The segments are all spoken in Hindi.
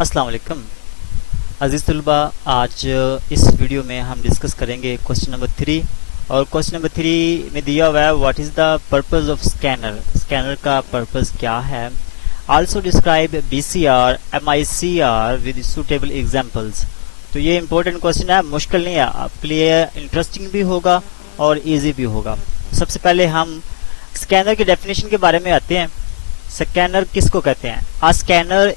अस्सलाम वालेकुम अजीज़ तलबा। आज इस वीडियो में हम डिस्कस करेंगे क्वेश्चन नंबर 3। और क्वेश्चन नंबर 3 में दिया हुआ है what is the purpose of scanner. Scanner का पर्पस क्या है। Also describe BCR MICR with suitable examples. तो ये इंपॉर्टेंट क्वेश्चन है, मुश्किल नहीं है, आपके लिए इंटरेस्टिंग भी होगा और इजी भी होगा। सबसे पहले हम स्कैनर की डेफिनेशन के बारे में आते हैं। स्कैनर किसको कहते हैं? अ scanner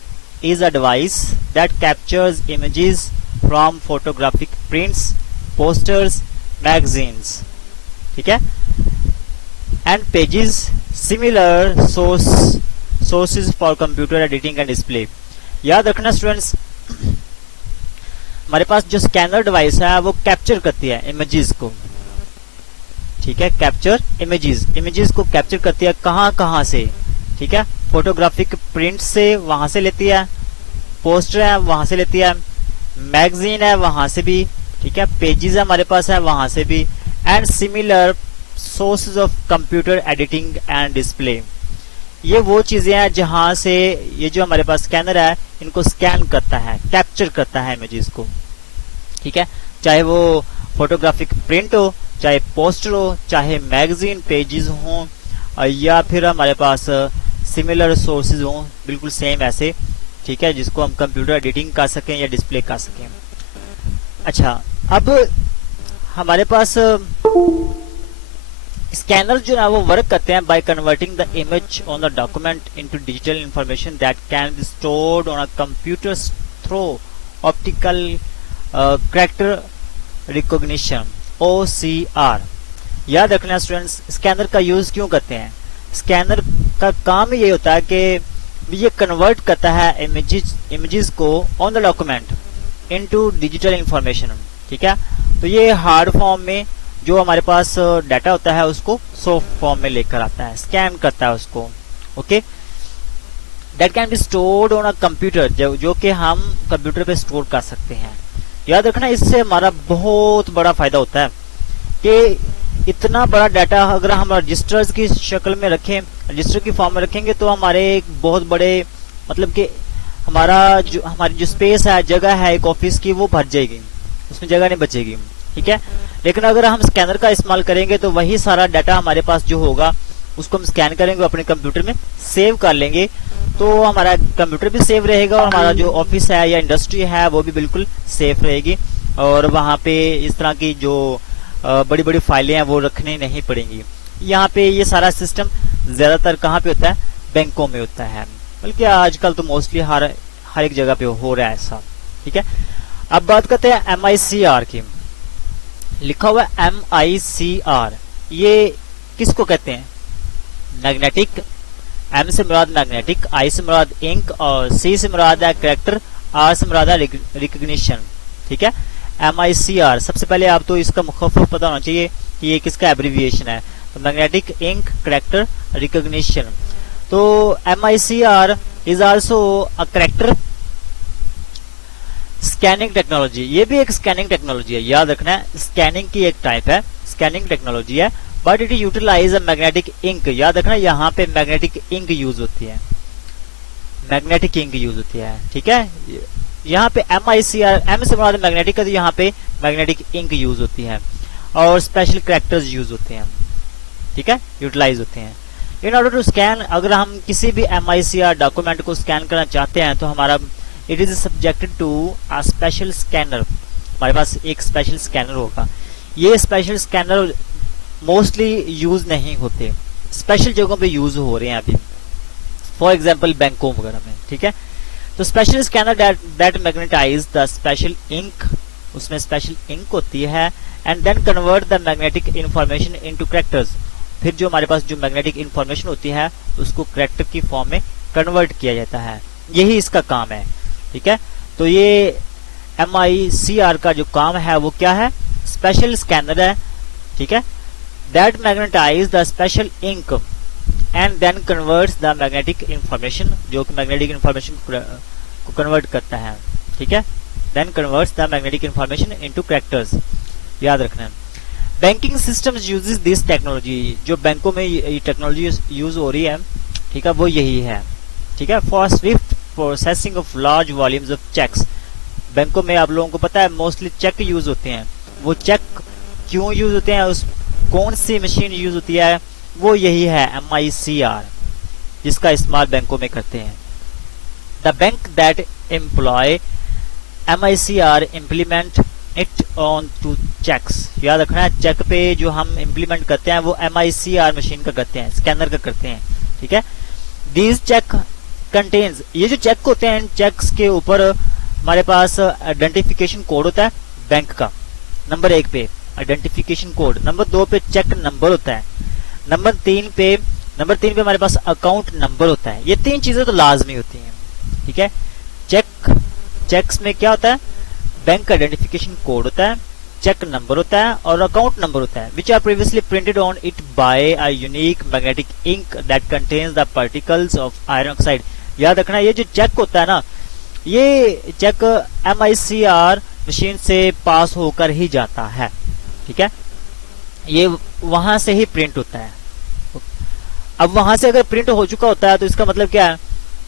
is a device that captures images from photographic prints, posters, magazines, ठीक है, and pages, similar sources for computer editing and display। याद रखना स्टूडेंट्स, हमारे पास जो स्कैनर डिवाइस है वो कैप्चर करती है इमेजेस को, ठीक है, कैप्चर इमेजेस को कैप्चर करती है कहां से, ठीक है, फोटोग्राफिक प्रिंट से वहां से लेती है, पोस्टर है वहां से लेती है, मैगजीन है वहां से भी, ठीक है, पेजेस हमारे पास है वहां से भी, and similar sources of computer editing and display. ये वो चीजें हैं जहां से ये जो हमारे पास स्कैनर है इनको स्कैन करता है, कैप्चर करता है इमेजेस को, ठीक है, चाहे वो फोटोग्राफिक प्रिंट हो, चाहे पोस्टर हो, चाहे मैगजीन पेजेस हो, या फिर हमारे पास सिमिलर सोर्सेज हो, बिल्कुल सेम ऐसे, ठीक है, जिसको हम कंप्यूटर एडिटिंग कर सकें या डिस्प्ले कर सकें। अच्छा, अब हमारे पास स्कैनर जो है वो वर्क करते हैं by converting the image on the document into digital information that can be stored on a computer through optical character recognition OCR। याद रखना स्टूडेंट्स, स्कैनर का यूज क्यों करते हैं? स्कैनर का काम ये होता है कि ये कन्वर्ट करता है इमेजेस को on the document into digital information, ठीक है। तो ये हार्ड फॉर्म में जो हमारे पास डाटा होता है उसको सॉफ्ट फॉर्म में लेकर आता है, स्कैन करता है उसको, okay. That can be stored on a computer, जो कि हम कंप्यूटर पे स्टोर कर सकते हैं। याद रखना, इससे हमारा बहुत बड़ा फायदा होता है कि इतना बड़ा डाटा अगर हम रजिस्टर्स की शक्ल में रखें, रजिस्टर की फॉर्म में रखेंगे, तो हमारे एक बहुत बड़े, मतलब कि हमारी जो स्पेस है, जगह है एक ऑफिस की, वो भर जाएगी, उसमें जगह नहीं बचेगी, ठीक है। लेकिन अगर हम स्कैनर का इस्तेमाल करेंगे तो वही सारा डाटा हमारे पास जो होगा उसको हम स्कैन करेंगे, अपने कंप्यूटर में सेव कर लेंगे, तो हमारा कंप्यूटर भी सेव रहेगा और हमारा जो ऑफिस है या इंडस्ट्री है वो भी बिल्कुल सेफ रहेगी, और वहां पे इस तरह की जो बड़ी बड़ी फाइलें हैं वो रखनी नहीं पड़ेंगी। यहाँ पे ये सारा सिस्टम ज्यादातर कहाँ पे होता है? बैंकों में होता है, बल्कि आजकल तो मोस्टली हर एक जगह पे हो रहा है ऐसा, ठीक है। अब बात करते हैं MICR की। लिखा हुआ MICR, ये किसको कहते हैं? मैग्नेटिक, M से मुराद मैग्नेटिक, I से मुराद इंक, और C से मुराद है कैरेक्टर, R से मुराद है रिकग्निशन, ठीक है। MICR, सबसे पहले आप तो इसका मुखफ़्फ़ पता होना चाहिए कि ये किसका एब्रीविएशन है। तो मैग्नेटिक इंक कैरेक्टर रिकग्निशन। तो MICR is also a character scanning technology. ये भी एक स्कैनिंग टेक्नोलॉजी है, याद रखना है, स्कैनिंग की एक टाइप है, स्कैनिंग टेक्नोलॉजी है, but it utilize a magnetic ink. याद रखना, यहाँ पे मैग्नेटिक इंक यूज होती है, मैग्नेटिक इंक यूज होती है, ठीक है। यहाँ पे MICR, M से मुराद मैग्नेटिक का, तो यहाँ पे मैग्नेटिक इंक यूज होती है और स्पेशल कैरेक्टर्स यूज होते हैं, ठीक है, यूटिलाइज होते हैं। इन ऑर्डर टू स्कैन, अगर हम किसी भी MICR डॉक्यूमेंट को स्कैन करना चाहते हैं तो हमारा it is subjected to a special scanner. हमारे पास एक स्पेशल स्कैनर होगा। ये स्पेशल स्कैनर मोस्टली यूज नहीं होते, स्पेशल जगहों पे यूज हो रहे हैं अभी, फॉर एग्जाम्पल बैंकों वगैरह में, ठीक है। तो special scanner that magnetize the special ink, उसमें स्पेशल इंक होती है, and then convert the magnetic information into characters. फिर जो हमारे पास जो मैग्नेटिक इंफॉर्मेशन होती है उसको कैरेक्टर की फॉर्म में कन्वर्ट किया जाता है, यही इसका काम है, ठीक है। तो ये MICR का जो काम है वो क्या है? स्पेशल स्कैनर है, ठीक है, that magnetize the special ink and then converts the magnetic information, जो कि मैग्नेटिक इंफॉर्मेशन को कन्वर्ट करता है, ठीक है, then converts the magnetic information into characters. याद रखना, banking systems uses this technology. जो बैंकों में ये टेक्नोलॉजी यूज हो रही है, ठीक है, वो यही है, ठीक है, for swift processing of large volumes of cheques. बैंकों में आप लोगों को पता है मोस्टली चेक यूज होते हैं। वो चेक क्यों यूज होते हैं, उस कौन सी मशीन यूज होती है, वो यही है MICR, जिसका इस्तेमाल बैंकों में करते हैं। The bank that employ MICR implement it on to cheques. याद रखना है, चेक पे जो हम इम्प्लीमेंट करते हैं वो MICR मशीन का करते हैं, स्कैनर का करते हैं, ठीक है। दीज चेक कंटेन्स, ये जो चेक होते हैं, इन चेक्स के ऊपर हमारे पास आइडेंटिफिकेशन कोड होता है बैंक का, नंबर 1 पे आइडेंटिफिकेशन कोड, नंबर 2 पे चेक नंबर होता है, नंबर 3 पे हमारे पास अकाउंट नंबर होता है। ये 3 चीजें तो लाजमी होती हैं, ठीक है। चेक्स में क्या होता है, बैंक आइडेंटिफिकेशन कोड होता है, चेक नंबर होता है और अकाउंट नंबर होता है, which are previously printed on it by a unique magnetic ink that contains the particles of iron oxide. याद रखना, ये जो चेक होता है ना, ये चेक MICR मशीन से पास होकर ही जाता है, ठीक है। ये वहां से ही प्रिंट होता है। अब वहां से अगर प्रिंट हो चुका होता है तो इसका मतलब क्या है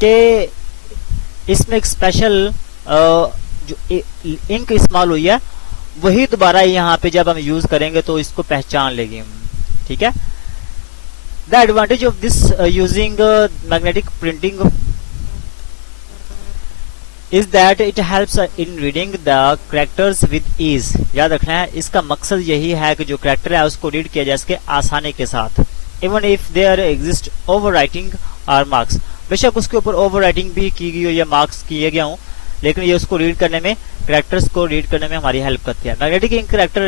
कि इसमें एक स्पेशल जो इंक इस्तेमाल हुई है वही दोबारा यहाँ पे जब हम यूज करेंगे तो इसको पहचान लेगी, ठीक है। The advantage of this using magnetic printing is that it helps in reading the characters with ease. याद रखना है, इसका मकसद यही है कि जो कैरेक्टर है उसको रीड किया जा सके आसानी के साथ, even if there exist over writing और मार्क्स। बेशक उसके ऊपर ओवर राइटिंग भी की गई हो या मार्क्स किए गया हो, लेकिन ये उसको रीड करने में, कैरेक्टर्स को रीड करने में हमारी हेल्प करती है। Magnetic ink character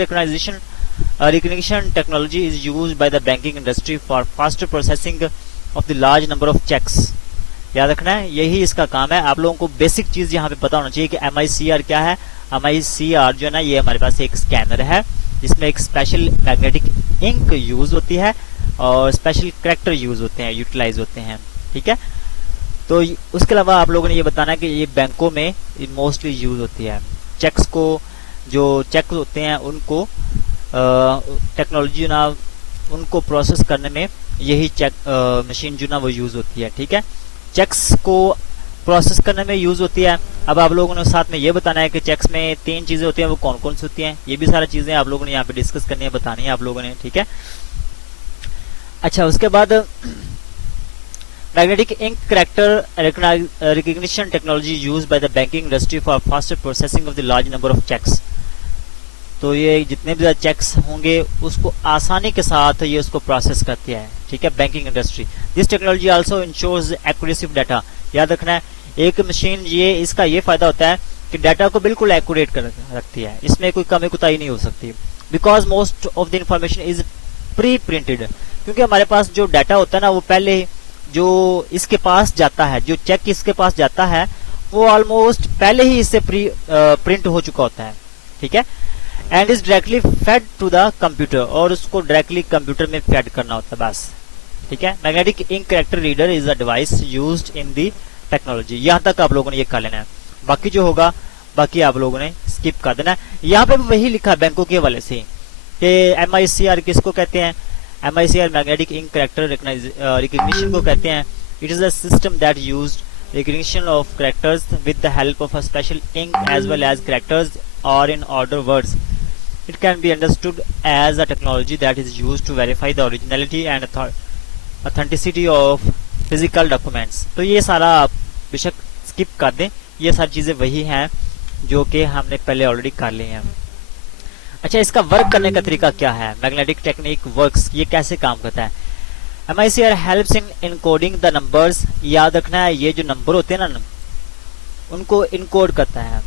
recognition technology is used by the banking industry for faster processing of the large number of cheques. याद रखना है, यही इसका काम है। आप लोगों को बेसिक चीज यहाँ पे पता होना चाहिए कि MICR क्या है। MICR जो है ना, ये हमारे पास एक स्कैनर है जिसमें एक स्पेशल मैग्नेटिक इंक यूज होती है और स्पेशल कैरेक्टर यूज होते हैं, यूटिलाइज होते हैं, ठीक है। तो उसके अलावा आप लोगों ने ये बताना है कि ये बैंकों में मोस्टली यूज होती है। चेक्स को, जो चेक होते हैं उनको टेक्नोलॉजी ना, उनको प्रोसेस करने में यही चेक मशीन जो ना वो यूज होती है, ठीक है। चेक्स को प्रोसेस करने में यूज होती है। अब आप लोगों ने साथ में ये बताना है कि चेक्स में 3 चीजें होती हैं, वो कौन कौन सी होती हैं। ये भी सारी चीजें आप लोगों ने यहाँ पे डिस्कस करनी है, बतानी है आप लोगों ने, ठीक है। अच्छा, उसके बाद magnetic ink character recognition technology used by the banking industry for faster processing of the large number of cheques. तो ये जितने भी ज्यादा चेक्स होंगे उसको आसानी के साथ ये उसको प्रोसेस करती है, ठीक है, banking industry. This technology also ensures accuracy of data. याद रखना है, एक मशीन ये इसका ये फायदा होता है कि डाटा को बिल्कुल एक्यूरेट कर रखती है, इसमें कोई कमी कुताही नहीं हो सकती। Because most of the information is pre printed, क्योंकि हमारे पास जो डाटा होता है ना वो पहले जो इसके पास जाता है, जो चेक इसके पास जाता है वो ऑलमोस्ट पहले ही इससे प्रिंट हो चुका होता है, ठीक है। And is directly fed to the computer, और उसको डायरेक्टली कंप्यूटर में फेड करना होता है बस, ठीक है। Magnetic ink character reader is a device used in the technology. यहाँ तक आप लोगों ने ये कर लेना है, बाकी जो होगा बाकी आप लोगों ने स्किप कर देना है। यहाँ पे भी वही लिखा है बैंकों के हवाले से कि MICR किसको कहते हैं। MICR magnetic ink character recognition को कहते हैं। It is a system that used recognition of characters with the help of a special ink as well as characters और in order words. It can be understood as a technology that is used to verify the originality and authenticity of physical documents। तो ये सारा आप बेशक स्किप कर दें, ये सारी चीजें वही हैं जो कि हमने पहले ऑलरेडी कर ली हैं। अच्छा, इसका वर्क करने का तरीका क्या है, मैग्नेटिक टेक्निक वर्क्स, ये कैसे काम करता है। MICR helps in encoding the numbers। याद रखना है, ये जो नंबर होते हैं ना उनको इनकोड करता है,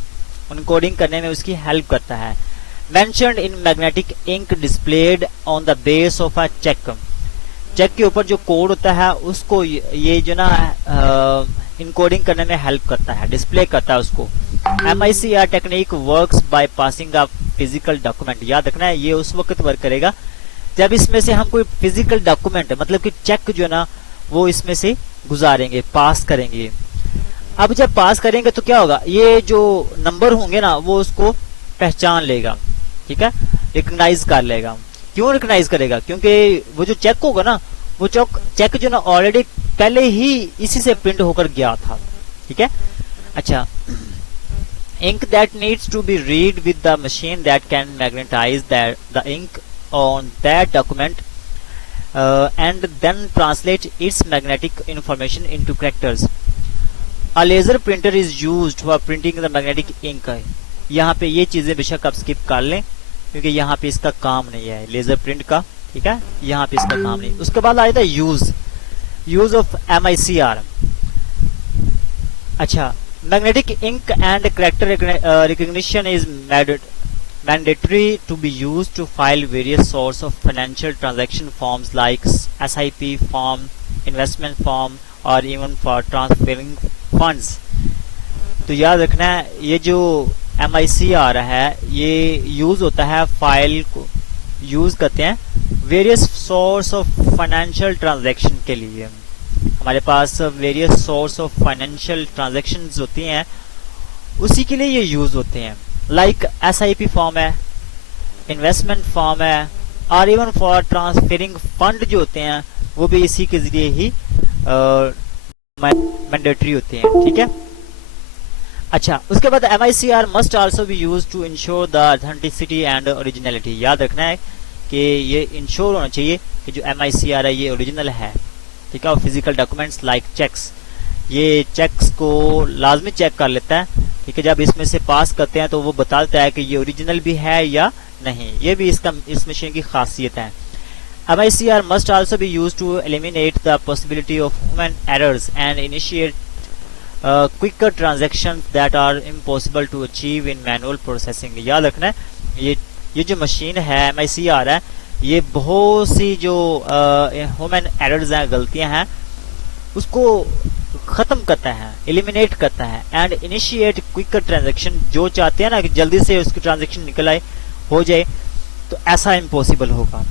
इनकोडिंग करने में उसकी हेल्प करता है। Mentioned in magnetic ink displayed on the base of a check। Cheque के ऊपर जो कोड होता है उसको ये जो ना इनकोडिंग करने में हेल्प करता है, डिस्प्ले करता है उसको। MICR technique works by passing a physical document. याद रखना है, ये उस वक्त वर्क करेगा जब इसमें से हम कोई फिजिकल डॉक्यूमेंट, मतलब कि चेक जो है ना वो इसमें से गुजारेंगे, पास करेंगे। अब जब पास करेंगे तो क्या होगा, ये जो नंबर होंगे ना वो उसको पहचान लेगा, ठीक है, रिकॉग्नाइज कर लेगा। क्यों रिकॉग्नाइज करेगा, क्योंकि वो जो चेक होगा ना वो चेक जो ना ऑलरेडी पहले ही इसी से प्रिंट होकर गया था, ठीक है। अच्छा, ink that needs to be read with the machine that can magnetize the ink on that document and then translate its magnetic information into characters. A laser printer is used for printing the magnetic ink. यहाँ पे ये चीजें बेशक आप स्किप कर लें क्योंकि यहाँ पे इसका काम नहीं है लेजर प्रिंट का, ठीक है, यहाँ पे इसका काम नहीं। उसके बाद आया था यूज ऑफ MICR। अच्छा, magnetic ink and character recognition is mandatory to be used to file various sorts of financial transaction forms like SIP form, investment form or even for transferring funds। तो याद रखना है ये जो MICR है ये यूज होता है, फाइल को यूज करते हैं various source of financial transaction के लिए। हमारे पास various source of financial transactions होती हैं, उसी के लिए ये यूज होते हैं। लाइक SIP फॉर्म है, इन्वेस्टमेंट फॉर्म है और इवन फॉर ट्रांसफरिंग फंड जो होते हैं वो भी इसी के जरिए ही मैंडेटरी होते हैं, ठीक है। अच्छा, उसके बाद MICR must also be use to ensure the authenticity and originality. याद रखना है कि ये इंश्योर होना चाहिए कि जो MICR है ये ओरिजिनल है, ठीक है। और फिजिकल डॉक्यूमेंट्स लाइक चेक्स, ये चेक्स को लाजमी चेक कर लेता है, ठीक है। जब इसमें से पास करते हैं तो वो बता देता है कि ये ओरिजिनल भी है या नहीं, ये भी इस मशीन की खासियत है। MICR must also be used to eliminate the possibility of human errors and initiate quicker transactions that are impossible to achieve in manual processing। याद रखना है ये जो मशीन है MICR है ये बहुत सी जो ह्यूमन एरर्स हैं, गलतियां हैं, उसको खत्म करता है, एलिमिनेट करता है एंड इनिशिएट क्विकर ट्रांजैक्शन। जो चाहते हैं ना कि जल्दी से उसकी ट्रांजैक्शन निकल आए, हो जाए, तो ऐसा इम्पॉसिबल होगा,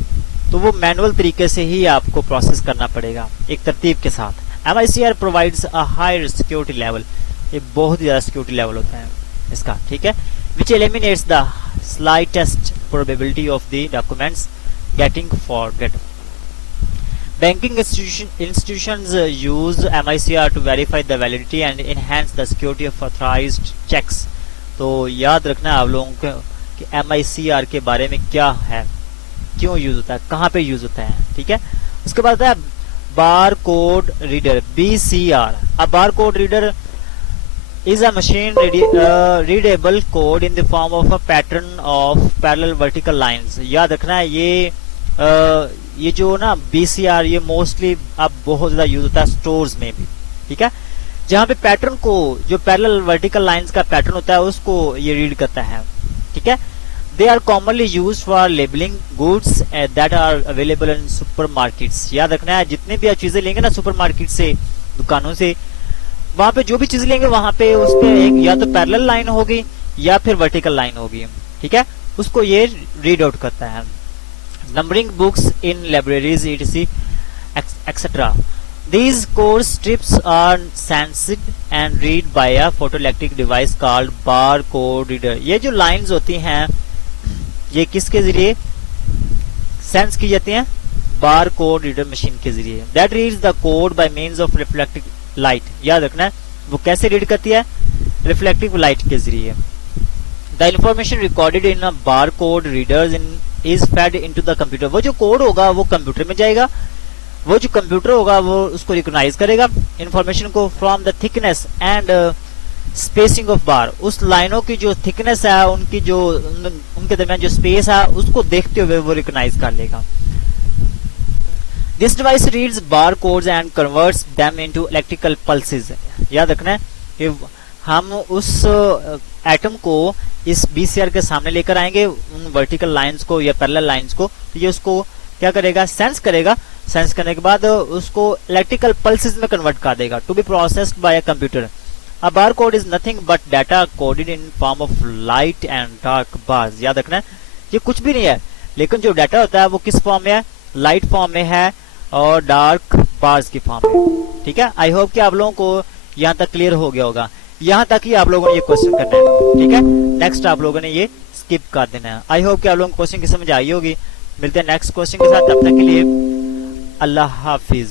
तो वो मैनुअल तरीके से ही आपको प्रोसेस करना पड़ेगा एक तरतीब के साथ। MICR provides a higher security level, ये बहुत ज्यादा सिक्योरिटी लेवल होता है इसका, ठीक है, which eliminates the slightest probability of the documents getting forwarded। Banking institutions use MICR to verify the validity and enhance the security of authorized checks। तो याद रखना है आप लोगों को कि MICR के बारे में क्या है, क्यों यूज होता है, कहाँ पे यूज होता है, ठीक है। उसके बाद है bar code reader, BCR। A barcode reader is a machine readable code in the form of a pattern of parallel vertical lines। याद रखना है ये जो ना BCR ये मोस्टली अब बहुत ज्यादा यूज होता है स्टोर्स में भी, ठीक है, जहां पे पैटर्न को, जो पैरेलल वर्टिकल लाइंस का पैटर्न होता है उसको ये रीड करता है, ठीक है। They are commonly use for labelling goods that are available in super markets. याद रखना है जितने भी आप चीजें लेंगे ना सुपर मार्केट से, दुकानों से, वहां पे जो भी चीज लेंगे वहां पे उस पे एक या तो पैरेलल लाइन होगी या फिर वर्टिकल लाइन होगी, ठीक है, उसको ये रीड आउट करता है। Numbering books in libraries etcetera, these code strips are sensed and read by a photoelectric device called barcode reader। ये जो लाइंस होती हैं ये किसके जरिए सेंस की जाती हैं, बारकोड रीडर मशीन के जरिए। That reads the code by means of reflective light. याद रखना है वो कैसे रीड करती है, रिफ्लेक्टिव लाइट के जरिए। The information recorded in a barcode readers is fed into the computer. वो जो कोड होगा वो कंप्यूटर में जाएगा, वो जो कंप्यूटर होगा वो उसको रिकॉग्नाइज करेगा इंफॉर्मेशन को from the thickness and spacing of बार। उस लाइनों की जो थिकनेस है, उनकी जो उनके दरमियान जो स्पेस है उसको देखते हुए वो रिकॉग्नाइज कर लेगा। This device reads bar codes and converts them into electrical pulses. याद रखना है कि हम उस एटम को इस BCR के सामने लेकर आएंगे, उन वर्टिकल लाइंस को या पैरेलल लाइंस को, तो ये उसको क्या करेगा, सेंस करेगा। सेंस करने के बाद उसको इलेक्ट्रिकल पल्सेस में कन्वर्ट कर देगा to be processed by a computer. A bar code is nothing but data coded in form of light and dark bars. याद रखना है ये कुछ भी नहीं है, लेकिन जो डाटा होता है वो किस फॉर्म में है, लाइट फॉर्म में है और डार्क बार्स की फॉर्म में, ठीक है। आई होप कि आप लोगों को यहाँ तक क्लियर हो गया होगा, यहाँ तक ही आप लोगों ने ये क्वेश्चन करना है, ठीक है। नेक्स्ट आप लोगों ने ये स्किप कर देना है। आई होप कि आप लोगों को क्वेश्चन की समझ आई होगी। मिलते हैं नेक्स्ट क्वेश्चन के साथ, तब तक के लिए अल्लाह हाफिज।